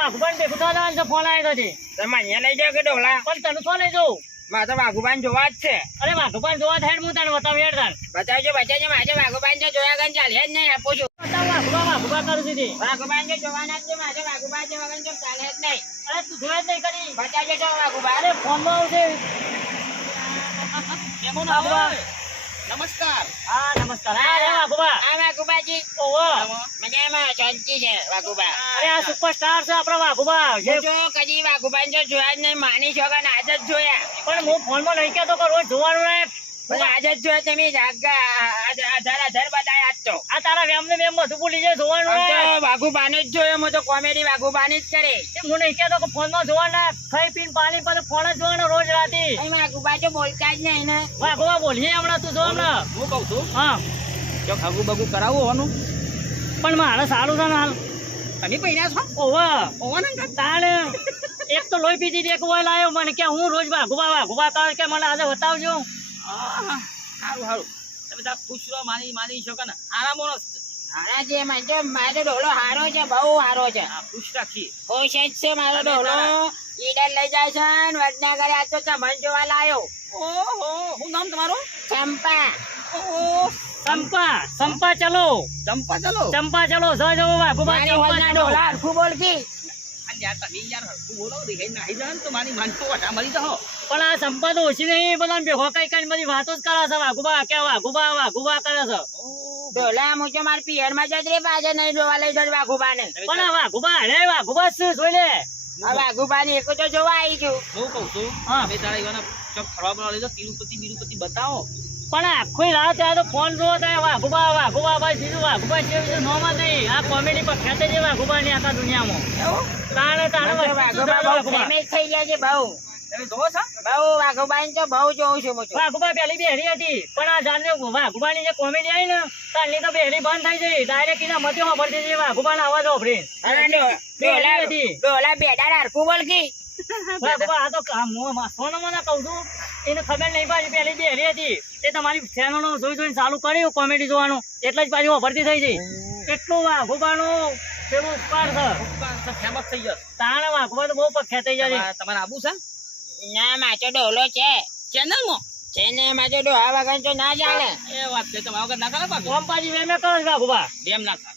વાઘુબાન ભેગું થવાનો ફોન આવ્યો છે. તમે અહીંયા લઈ જાઓ કે ડોલા? પણ તને તો લઈ જવું. મારે તો વાઘુબાન જોવા જ છે. અરે વાઘુબાન જોવા થાય હું તને બતાવું હેડ તાર. બતાવજો મારે વાઘુબાન જો જોયા ગણ ચાલે જ નહીં. આપું છું બતાવું વાઘુબા કરું છું તે. વાઘુબાન જો જોવાના જ છે. મારે વાઘુબાન જોવા ગણ ચાલે જ નહીં. અરે તું જોયા જ નહીં કરી. બતાવજો છો વાઘુબાન. અરે ફોનમાં આવશે. વાઘુબા. નમસ્કાર. હા નમસ્કાર. હા રે વાઘુબા. આ વાઘુબાજી ઓહો. મજામાં શાંતિ છે વાઘુબા. અરે આ સુપરસ્ટાર છે આપણા વાઘુબા. જે હું જો કદી વાઘુબાન જો જોયા જ નહીં. માની છો કે આજ જ જોયા. પણ હું ફોનમાં નહીં કહેતો કે રોજ જોવાનું રહે. પણ આજ જ જોયા તમે આધાર બતાયા જ તો. આ તારા વેમ ને વેમ બધું ભૂલી જાય જોવાનું આમ રહે. તો વાઘુબાન જ જોયો. હું તો કોમેડી વાઘુબાન જ કરે. હું નહીં કહેતો કે ફોનમાં જોવાના ખાઈ પીને પાણી પછી ફોન જ જોવાનો રોજ રાતે. અહીં વાઘુબા તો બોલતા જ નહીં ને. વાઘુબા બોલીએ હમણાં તું જો હમણાં. હું કઉ છું હા જો ખાગુ બગુ કરાવવું હોવાનું પણ મારે સારું છે ને હાલ. તમે પહેર્યા છો ઓવા હોવાનું તાણ એક તો લોહી પીધી હતી, એક ઓય લાયો મને કે હું રોજ વાઘુબા કહે કે મને આજે બતાવજો. સારું સારું તમે તાર ખુશ રહો. માની શકો ને આરામ હારા છે મારો ડોલો હારો છે, બહુ હારો છે. ખુશ રાખીએ. ખુશ જ છે મારો ડોલો. ઈડર લઈ જાય છે ને વડનગર આજ તો ચમન જોવા લાયો. ઓહો શું નામ તમારું? ચંપા. ઓહો સંપા ચલો ચંપા ચલો. ચંપા ચલો જો વાઘુબા મારી ચંપા હોલના ચલો. ડોલા હરખું બોલકી. યાર તમે યાર હરખું બોલો. દેખાઈ નાહી જાય ને તો મારી માનતો વટા મળી જાઓ. પણ આ સંપા તો ઓછી નહીં, બધા ભેગો કઈ કઈ બધી વાતો જ કરે છે. વાઘુબા કે વાઘુબા કરે છે. ડોલા હું તો મારા પિયરમાં જત રે પાછળ નહીં જોવા લઈ જડ વાઘુબા ને. પણ આ વાઘુબા શું જોઈ લે. આ વાઘુબા ને એક તો જોવા આવી છું. હું કઉ છું હા. તમે તારા એવાના ચોક ફરવા બરવા લઈ જાઓ. તિરુપતિ બતાવો. પણ આખી રાત ત્યાં તો ફોન જોવો થાય વાઘુબા ભાઈ બીજું વાઘુબા છે બીજું નોમાં નહીં. આ કોમેડી પર ખેંચે છે વાઘુબા ની આખા દુનિયામાં. તાણે વાઘુબા બહુ ફેમસ થઈ ગયા છે બહુ. તમે જોવો છો? બહુ વાઘુબા ને તો બહુ જોઉં છું હું તો. વાઘુબા પેલી બેહરી હતી પણ આ જાણે વાઘુબા ની જે કોમેડી આવી ને તારની તો બેહરી બંધ થઈ જઈ. ડાયરેક્ટ એના મતે વાપરતી હતી વાઘુબા ના અવાજ વાપરી. ડોલા બેડા હરખું બોલકી. વાઘુબા આ તો સોનો મને કહું છું એને ખબર નહીં પાછી પેલી બેહરી હતી તે તમારી ચેનલો જોઈને ચાલુ કર્યું કોમેડી જોવાનું એટલે જ પાછી વાપરતી થઈ જઈ. એટલું વાઘુબાનું પેલું સ્પાર છે. ફેમસ થઈ જશે. તાણે વાઘુબા તો બહુ પખ્યા થઈ જાય. તમારે આબુ છે ના માચો ડોલો છે ચેનલમાં? છે ને માચો ડોહા વગર તો ના ચાલે. એ વાત છે. તમારા વગર ના કરે બાપુ? કોમ પાછી વેમે કરે છે વાઘુબા. એમ ના થાય.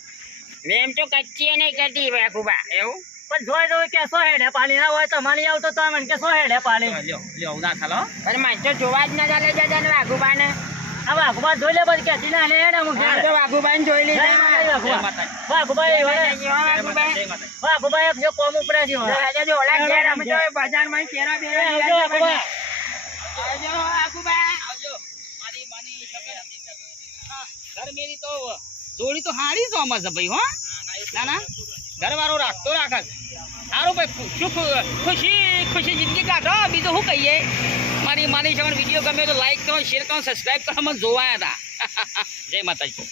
વેમ તો કચ્ચી નહીં કરતી વાઘુબા. એવું? પણ જોઈ દઉં કે સો હેડે પાલી ના હોય તમારી આવતો તો મને કે સો હેડે પાલી. લ્યો ના ચાલો. પણ માચો જોવા જ ના ચાલે જતા ને વાઘુબા ને. આ વાઘુબા જોઈ લે પછી કે ના લે હેડે હું આ તો વાઘુબા ને જોઈ લીધા. વાઘુબા એક જો કોમ ઉપડે છે. ડોલા ઘેર અમે તો બજારમાં કેરા બેરા આવજો વાઘુબા. આવજો વાઘુબા. આવજો. માની શકે. ઘર મેરી તો જોડી તો હારી તો અમાર છે ભાઈ. હો ના ઘર વાળો રાખતો રાખે. સારું ભાઈ ખુશી જિંદગી કાઢો. બીજું શું કહીએ. માની શકે. વિડીયો ગમે તો લાઈક કરો, શેર કરો, સબસ્ક્રાઈબ કરો. અમે જોવાયા હતા. જય માતાજી.